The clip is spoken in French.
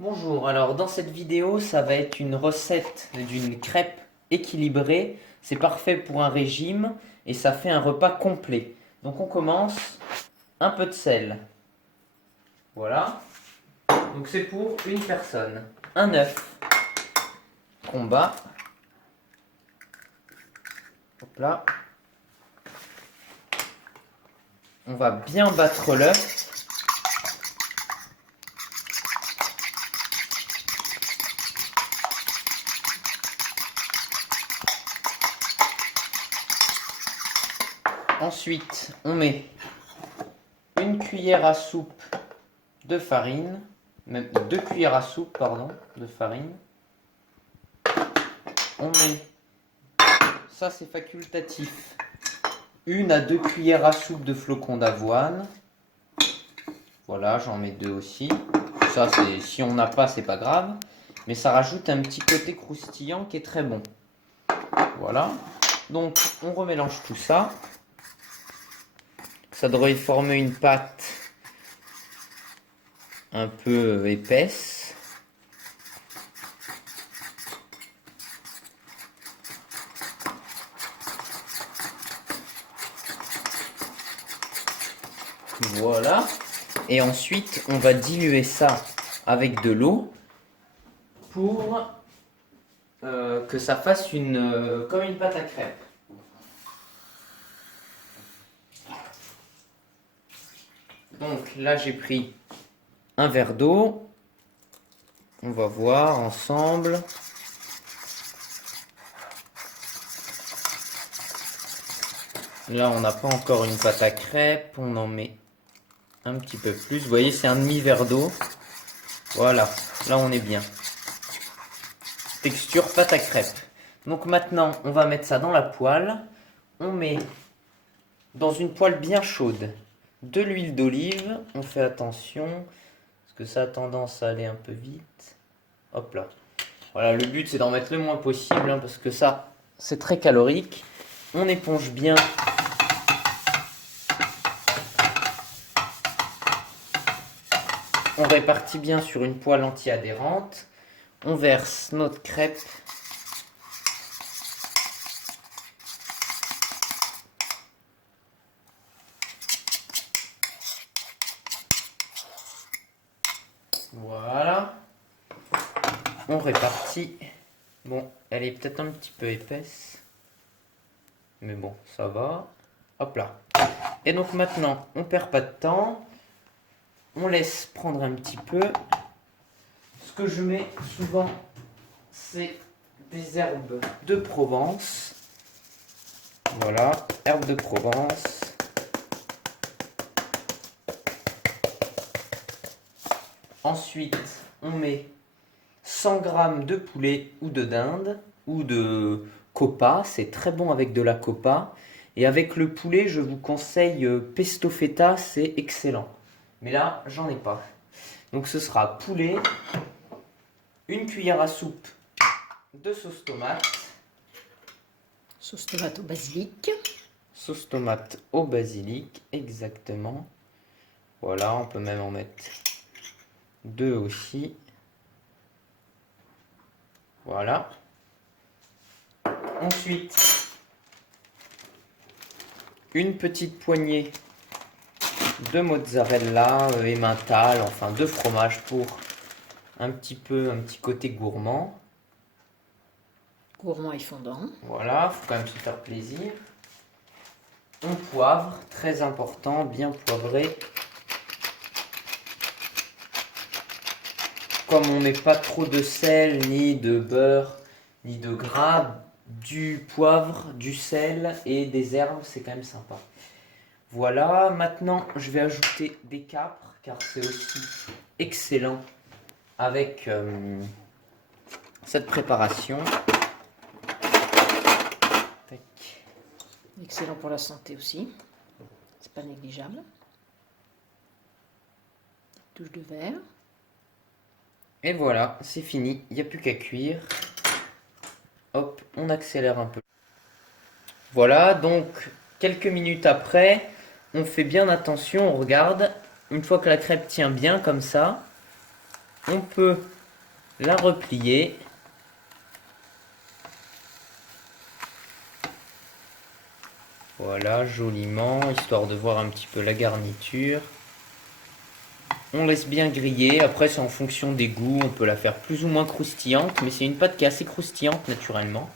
Bonjour, alors dans cette vidéo, ça va être une recette d'une crêpe équilibrée. C'est parfait pour un régime et ça fait un repas complet. Donc on commence, un peu de sel. Voilà. Donc c'est pour une personne. Un œuf qu'on bat. Hop là. On va bien battre l'œuf. Ensuite, on met une cuillère à soupe de farine, même 2 cuillères à soupe, pardon, de farine. On met, ça c'est facultatif, 1 à 2 cuillères à soupe de flocons d'avoine. Voilà, j'en mets 2 aussi. Ça, c'est si on n'a pas, c'est pas grave. Mais ça rajoute un petit côté croustillant qui est très bon. Voilà. Donc, on remélange tout ça. Ça devrait former une pâte un peu épaisse. Voilà. Et ensuite, on va diluer ça avec de l'eau pour que ça fasse comme une pâte à crêpes. Donc là, j'ai pris un verre d'eau. On va voir ensemble. Là, on n'a pas encore une pâte à crêpes. On en met un petit peu plus. Vous voyez, c'est un demi-verre d'eau. Voilà, là, on est bien. Texture pâte à crêpes. Donc maintenant, on va mettre ça dans la poêle. On met dans une poêle bien chaude de l'huile d'olive. On fait attention, parce que ça a tendance à aller un peu vite. Hop là. Voilà, le but, c'est d'en mettre le moins possible, hein, parce que ça, c'est très calorique. On éponge bien. On répartit bien sur une poêle anti-adhérente. On verse notre crêpe. Voilà. On répartit. Bon, elle est peut-être un petit peu épaisse. Mais bon, ça va. Hop là. Et donc maintenant, on perd pas de temps. On laisse prendre un petit peu. Ce que je mets souvent, c'est des herbes de Provence. Voilà, herbes de Provence. Ensuite, on met 100 g de poulet ou de dinde ou de copa. C'est très bon avec de la copa. Et avec le poulet, je vous conseille pesto feta, c'est excellent. Mais là, j'en ai pas. Donc ce sera poulet, une cuillère à soupe de sauce tomate. Sauce tomate au basilic. Sauce tomate au basilic, exactement. Voilà, on peut même en mettre 2 aussi. Voilà. Ensuite, une petite poignée de mozzarella emmental, enfin de fromage pour un petit côté gourmand. Gourmand et fondant. Voilà, faut quand même se faire plaisir. On poivre, très important, bien poivré. Comme on met pas trop de sel, ni de beurre, ni de gras, du poivre, du sel et des herbes, c'est quand même sympa. Voilà, maintenant je vais ajouter des capres, car c'est aussi excellent avec cette préparation. Tac. Excellent pour la santé aussi. C'est pas négligeable. Touche de verre. Et voilà, c'est fini, il n'y a plus qu'à cuire. Hop, on accélère un peu. Voilà, donc quelques minutes après, on fait bien attention, on regarde. Une fois que la crêpe tient bien comme ça, on peut la replier. Voilà, joliment, histoire de voir un petit peu la garniture. On laisse bien griller. Après, c'est en fonction des goûts. On peut la faire plus ou moins croustillante, mais c'est une pâte qui est assez croustillante naturellement.